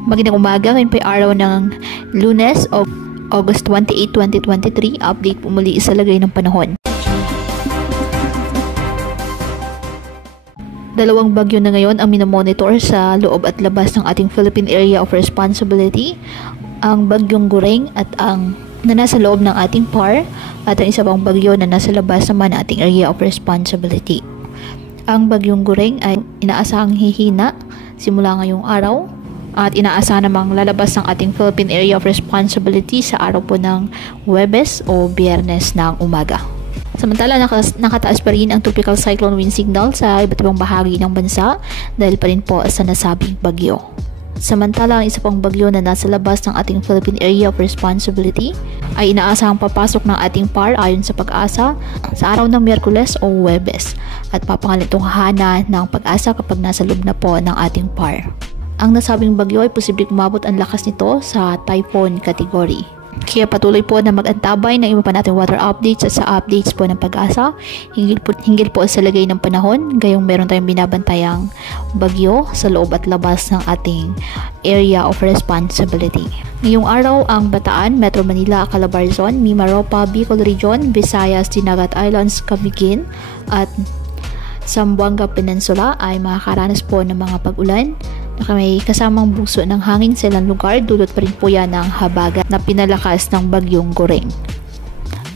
Magandang umaga, ngayon po ay araw ng Lunes, August 28, 2023. Update po muli sa lagay ng panahon. Dalawang bagyo na ngayon ang minomonitor sa loob at labas ng ating Philippine Area of Responsibility. Ang bagyong Gureng at ang na nasa loob ng ating PAR at ang isa pang bagyo na nasa labas naman ng ating Area of Responsibility. Ang bagyong Gureng ay inaasahang hihina simula ngayong araw at inaasahan namang lalabas ng ating Philippine Area of Responsibility sa araw po ng Huwebes o Biyernes ng umaga. Samantala, nakataas pa rin ang tropical cyclone wind signal sa iba't ibang bahagi ng bansa dahil pa rin po sa nasabing bagyo. Samantala, ang isa pang bagyo na nasa labas ng ating Philippine Area of Responsibility ay inaasahang papasok ng ating PAR ayon sa Pag-asa sa araw ng Miyerkules o Huwebes at papangalitong hahana ng Pag-asa kapag nasa loob na po ng ating PAR. Ang nasabing bagyo ay posibleng umabot ang lakas nito sa typhoon category. Kaya patuloy po na mag-antabay ng iba pa nating weather updates at sa updates po ng Pag-asa hinggil po sa lagay ng panahon, gayong meron tayong binabantayang bagyo sa loob at labas ng ating Area of Responsibility. Ngayong araw, ang Bataan, Metro Manila, Calabarzon, Mimaropa, Bicol Region, Visayas, Dinagat Islands, Camiguin at Zamboanga Peninsula ay makakaranas po ng mga pag-ulan na may kasamang bugso ng hangin sa ilang lugar. Dulot pa rin po yan ng habagat na pinalakas ng bagyong Gureng.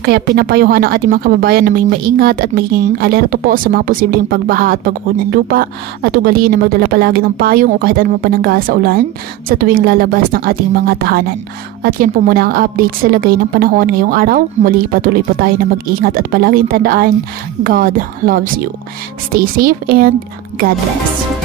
Kaya pinapayuhan ng ating mga kababayan na may maingat at maging alerto po sa mga posibleng pagbaha at pagguho ng lupa at ugaliin na magdala palagi ng payong o kahit anumang panangga sa ulan sa tuwing lalabas ng ating mga tahanan. At yan po muna ang update sa lagay ng panahon ngayong araw. Muli patuloy po tayo na mag-ingat at palaging tandaan, God loves you. Stay safe and God bless.